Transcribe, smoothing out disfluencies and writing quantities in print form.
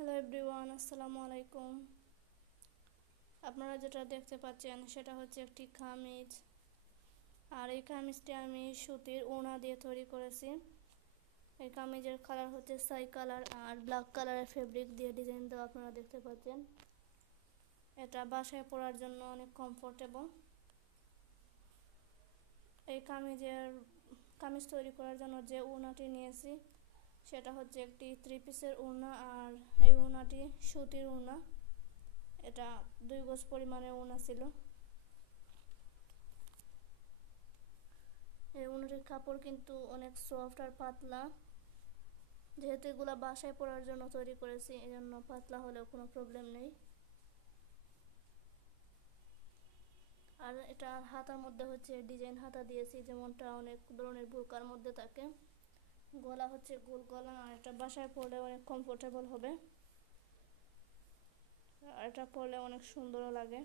Hello everyone, আসসালামু আলাইকুম। আপনারা যেটা দেখতে পাচ্ছেন সেটা হচ্ছে একটি কামিজ। আর এই কামিজটি আমি সুতির ওড়না দিয়ে তৈরি করেছি। এই কামিজের কালার হচ্ছে ছাই কালার আর ব্ল্যাক কালারের ফেব্রিক দিয়ে ডিজাইন দেওয়া, আপনারা দেখতে পাচ্ছেন। এটা বাসায় পরার জন্য অনেক কমফোর্টেবল। এই কামিজ তৈরি করার জন্য যে ওড়নাটি নিয়েছি সেটা হচ্ছে একটি 3 পিসের ওড়না। আর এই ওড়নাটি সুতির ওড়না। এটা 2 গজ পরিমাণের ওড়না ছিল। এই ওড়নাটির কাপড় কিন্তু অনেক সফট আর পাতলা। যেহেতু এগুলো বাসায় পরার জন্য তৈরি করেছি, এজন্য পাতলা হলেও কোনো প্রবলেম নেই। আর এটা হাতার মধ্যে হচ্ছে ডিজাইন হাতা দিয়েছি, যেমনটা অনেক ধরনের বোরকার মধ্যে থাকে। গলা হচ্ছে গোল গলা, আর এটা বাসায় পরলে অনেক কমফোর্টেবল হবে। আর এটা পরলে অনেক সুন্দরও লাগে।